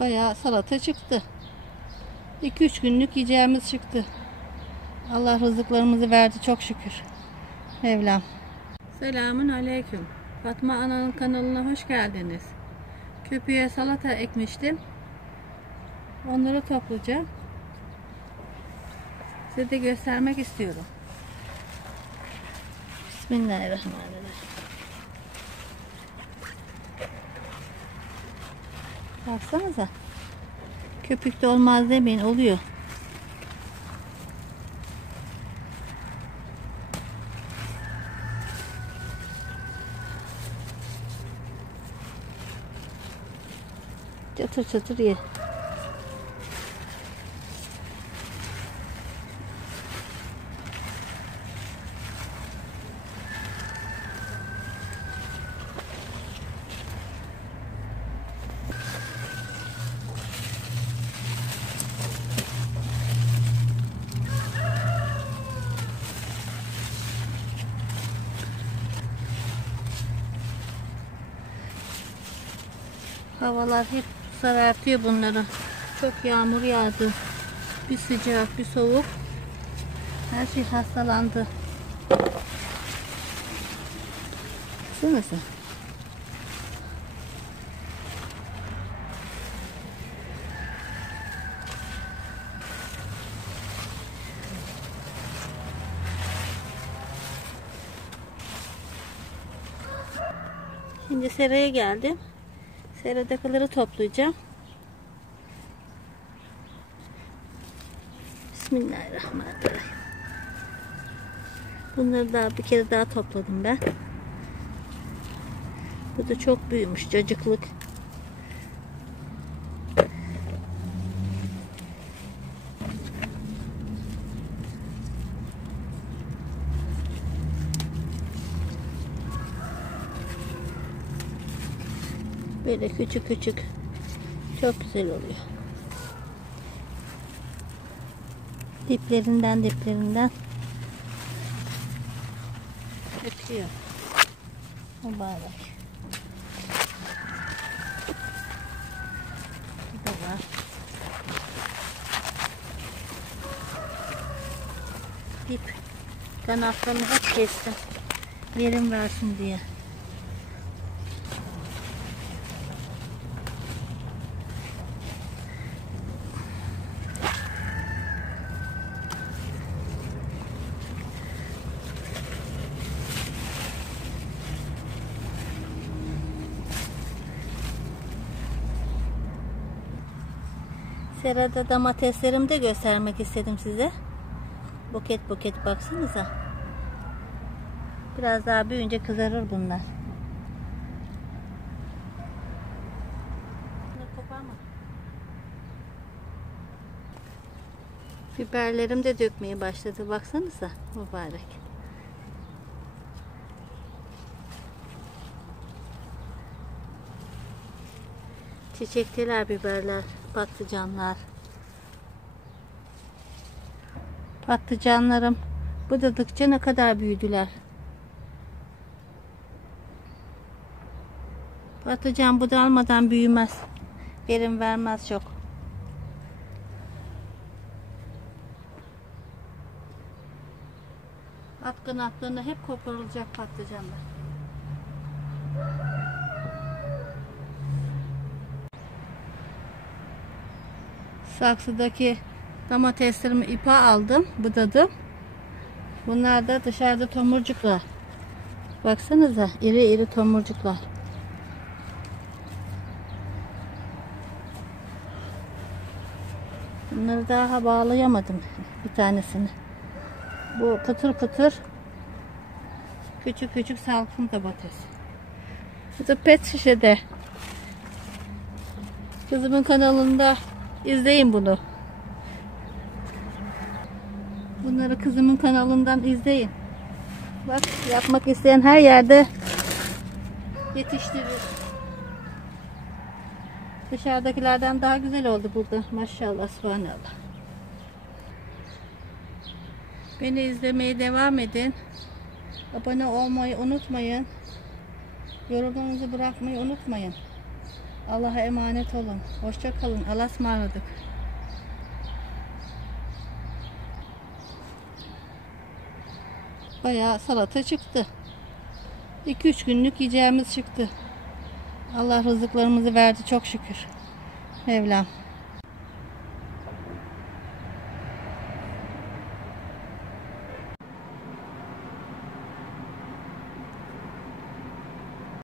Bayağı salata çıktı. 2-3 günlük yiyeceğimiz çıktı. Allah rızıklarımızı verdi çok şükür. Mevlam. Selamun aleyküm. Fatma Ana'nın kanalına hoş geldiniz. Köpüğe salata ekmiştim. Onları toplayacağım. Size de göstermek istiyorum. Bismillahirrahmanirrahim. Baksanıza. Köpükte olmaz demeyin, oluyor. Çatır çatır ye. Havalar hep sarartıyor bunları. Çok yağmur yağdı. Bir sıcak, bir soğuk. Her şey hastalandı. Baksanıza. Şimdi seraya geldim. Seradakileri toplayacağım. Bismillahirrahmanirrahim. Bunları daha bir kere daha topladım ben. Bu da çok büyümüş, cacıklık. Böyle küçük küçük. Çok güzel oluyor. Diplerinden ötüyor. Mübarek. Bu da var. Dip kanatlarını hep kestim. Verim versin diye. Serada domateslerimi de göstermek istedim size. Buket buket baksanıza. Biraz daha büyüyünce kızarır bunlar. Biberlerim de dökmeye başladı. Baksanıza mübarek. Çiçekteler biberler, patlıcanlar. Patlıcanlarım budadıkça ne kadar büyüdüler. Patlıcan budalmadan büyümez. Verim vermez çok. Alt kanatlarına hep koparılacak patlıcanlar. Saksıdaki domateslerimi ipe aldım, budadım. Bunlar da dışarıda tomurcuklar. Baksanıza, iri iri tomurcuklar. Bunları daha bağlayamadım bir tanesini. Bu pıtır pıtır küçük küçük salkım domates. Bu da pet şişede. Kızımın kanalında izleyin bunu. Bunları kızımın kanalından izleyin. Bak, yapmak isteyen her yerde yetiştirir. Dışarıdakilerden daha güzel oldu burada. Maşallah, subhanallah. Beni izlemeye devam edin. Abone olmayı unutmayın. Yorumunuzu bırakmayı unutmayın. Allah'a emanet olun. Hoşça kalın. Allah'a ısmarladık. Bayağı salata çıktı. 2-3 günlük yiyeceğimiz çıktı. Allah rızıklarımızı verdi çok şükür. Mevlam.